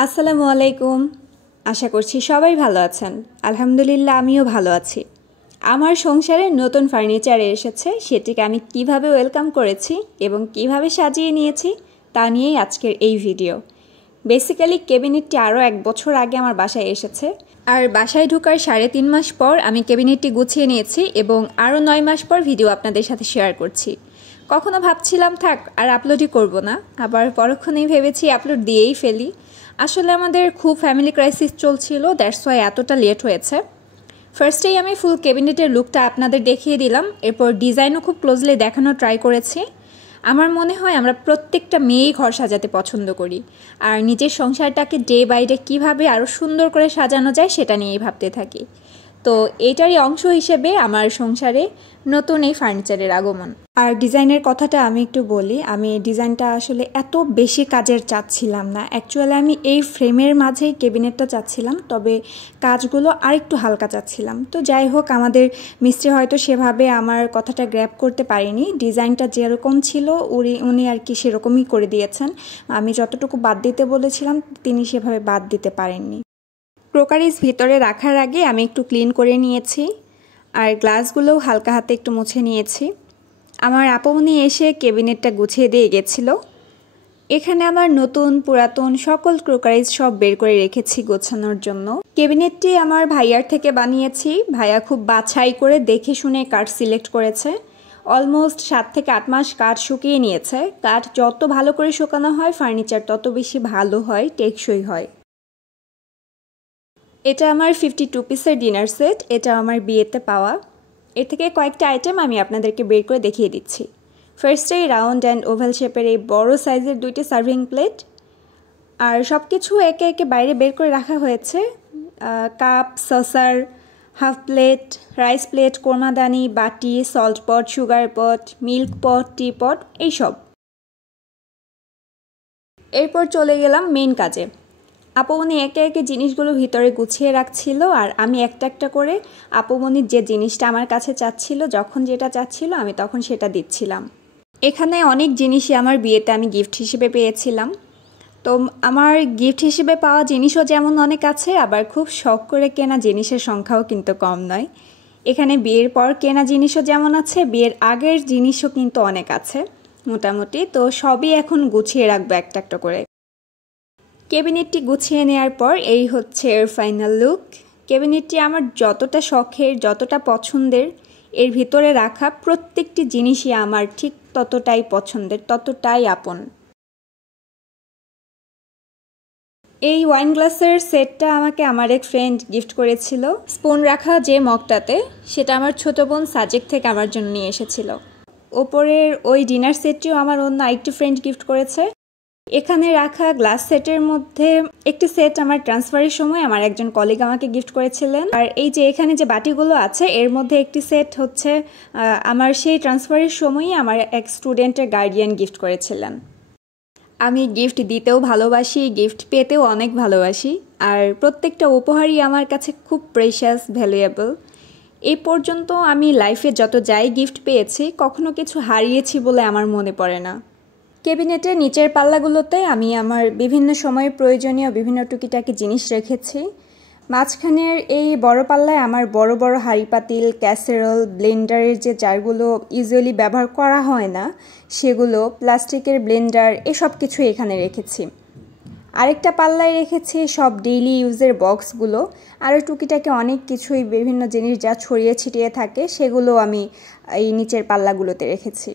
আসসালামু আলাইকুম। আশা করছি সবাই ভালো আছেন। আলহামদুলিল্লাহ আমিও ভালো আছি। আমার সংসারে নতুন ফার্নিচার এসেছে, সেটিকে আমি কিভাবে ওয়েলকাম করেছি এবং কিভাবে সাজিয়ে নিয়েছি তা নিয়েই আজকের এই ভিডিও। বেসিক্যালি ক্যাবিনেটটি আরও 1 বছর আগে আমার বাসায় এসেছে, আর বাসায় ঢোকার 3.5 মাস পর আমি ক্যাবিনেটটি গুছিয়ে নিয়েছি এবং আরও 9 মাস পর ভিডিও আপনাদের সাথে শেয়ার করছি। কখনো ভাবছিলাম থাক আর আপলোডই করব না, আবার পরক্ষণেই ভেবেছি আপলোড দিয়েই ফেলি। আসলে আমাদের খুব ফ্যামিলি ক্রাইসিস চলছিল, দ্যাটস ওয়াই এতটা লেট হয়েছে। ফার্স্টেই আমি ফুল ক্যাবিনেটের লুকটা আপনাদের দেখিয়ে দিলাম, এরপর ডিজাইনও খুব ক্লোজলি দেখানোর ট্রাই করেছি। আমার মনে হয় আমরা প্রত্যেকটা মেয়েই ঘর সাজাতে পছন্দ করি, আর নিজের সংসারটাকে ডে বাই ডে কীভাবে আরও সুন্দর করে সাজানো যায় সেটা নিয়েই ভাবতে থাকি। তো এইটারই অংশ হিসেবে আমার সংসারে নতুন এই ফার্নিচারের আগমন। আর ডিজাইনের কথাটা আমি একটু বলি, আমি ডিজাইনটা আসলে এত বেশি কাজের চাচ্ছিলাম না। অ্যাকচুয়ালি আমি এই ফ্রেমের মাঝেই ক্যাবিনেটটা চাচ্ছিলাম, তবে কাজগুলো আরেকটু হালকা চাচ্ছিলাম। তো যাই হোক, আমাদের মিস্ত্রি হয়তো সেভাবে আমার কথাটা গ্র্যাব করতে পারেনি। ডিজাইনটা যেরকম ছিল উনি আর কি সেরকমই করে দিয়েছেন। আমি যতটুকু বাদ দিতে বলেছিলাম তিনি সেভাবে বাদ দিতে পারেননি। ক্রোকারিজ ভিতরে রাখার আগে আমি একটু ক্লিন করে নিয়েছি, আর গ্লাসগুলোও হালকা হাতে একটু মুছে নিয়েছি। আমার আপুমনি এসে ক্যাবিনেটটা গুছিয়ে দিয়ে গেছিল। এখানে আমার নতুন পুরাতন সকল ক্রোকারিজ সব বের করে রেখেছি গোছানোর জন্য। ক্যাবিনেটটি আমার ভাইয়ার থেকে বানিয়েছি। ভাইয়া খুব বাছাই করে দেখে শুনে কাঠ সিলেক্ট করেছে। অলমোস্ট 7 থেকে 8 মাস কাঠ শুকিয়ে নিয়েছে। কাঠ যত ভালো করে শুকানো হয় ফার্নিচার তত বেশি ভালো হয়, টেকসই হয়। এটা আমার 52 পিসের ডিনার সেট। এটা আমার বিয়েতে পাওয়া। এর থেকে কয়েকটা আইটেম আমি আপনাদেরকে বের করে দেখিয়ে দিচ্ছি। ফার্স্টেই রাউন্ড অ্যান্ড ওভাল শেপের এই বড় সাইজের 2টি সার্ভিং প্লেট, আর সব কিছু একে একে বাইরে বের করে রাখা হয়েছে। Cup, saucer, half plate, rice plate, কোরমাদানি, বাটি, salt pot, sugar pot, milk pot, tea pot, এইসব। এরপর চলে গেলাম মেইন কাজে। আপুমনি একে একে জিনিসগুলো ভিতরে গুছিয়ে রাখছিল, আর আমি একটা একটা করে আপুমনির যে জিনিসটা আমার কাছে চাচ্ছিল, যখন যেটা চাচ্ছিল আমি তখন সেটা দিচ্ছিলাম। এখানে অনেক জিনিসই আমার বিয়েতে আমি গিফট হিসেবে পেয়েছিলাম। তো আমার গিফট হিসেবে পাওয়া জিনিসও যেমন অনেক আছে, আবার খুব শখ করে কেনা জিনিসের সংখ্যাও কিন্তু কম নয়। এখানে বিয়ের পর কেনা জিনিসও যেমন আছে, বিয়ের আগের জিনিসও কিন্তু অনেক আছে মোটামুটি। তো সবই এখন গুছিয়ে রাখবো একটা একটা করে। ক্যাবিনেটটি গুছিয়ে নেওয়ার পর এই হচ্ছে এর ফাইনাল লুক। ক্যাবিনেটটি আমার যতটা শখের, যতটা পছন্দের, এর ভিতরে রাখা প্রত্যেকটি জিনিসই আমার ঠিক ততটাই পছন্দের, ততটাই আপন। এই ওয়াইন গ্লাসের সেটটা আমাকে আমার এক ফ্রেন্ড গিফট করেছিল। স্পুন রাখা যে মগটাতে, সেটা আমার ছোট বোন সাজেক থেকে আমার জন্য নিয়ে এসেছিল। ওপরের ওই ডিনার সেটটিও আমার অন্য আরেকটি ফ্রেন্ড গিফট করেছে। এখানে রাখা গ্লাস সেটের মধ্যে একটি সেট আমার ট্রান্সফারের সময় আমার একজন কলিগ আমাকে গিফট করেছিলেন। আর এই যে এখানে যে বাটিগুলো আছে, এর মধ্যে একটি সেট হচ্ছে আমার সেই ট্রান্সফারের সময়ই আমার এক স্টুডেন্টের গার্ডিয়ান গিফট করেছিলেন। আমি গিফট দিতেও ভালোবাসি, গিফট পেতেও অনেক ভালোবাসি, আর প্রত্যেকটা উপহারই আমার কাছে খুব প্রেশাস, ভ্যালুয়েবল। এই পর্যন্ত আমি লাইফে যত যাই গিফট পেয়েছি, কখনো কিছু হারিয়েছি বলে আমার মনে পড়ে না। ক্যাবিনেটের নিচের পাল্লাগুলোতে আমি আমার বিভিন্ন সময়ে প্রয়োজনীয় বিভিন্ন টুকিটাকি জিনিস রেখেছি। মাঝখানের এই বড় পাল্লায় আমার বড় বড় হাঁড়ি পাতিল, ক্যাসেরোল, ব্লেন্ডারের যে জারগুলো ইউজুয়ালি ব্যবহার করা হয় না সেগুলো, প্লাস্টিকের ব্লেন্ডার, এসব কিছু এখানে রেখেছি। আরেকটা পাল্লায় রেখেছি সব ডেইলি ইউজের বক্সগুলো, আরও টুকিটাকি অনেক কিছুই, বিভিন্ন জিনিস যা ছড়িয়ে ছিটিয়ে থাকে সেগুলো আমি এই নিচের পাল্লাগুলোতে রেখেছি।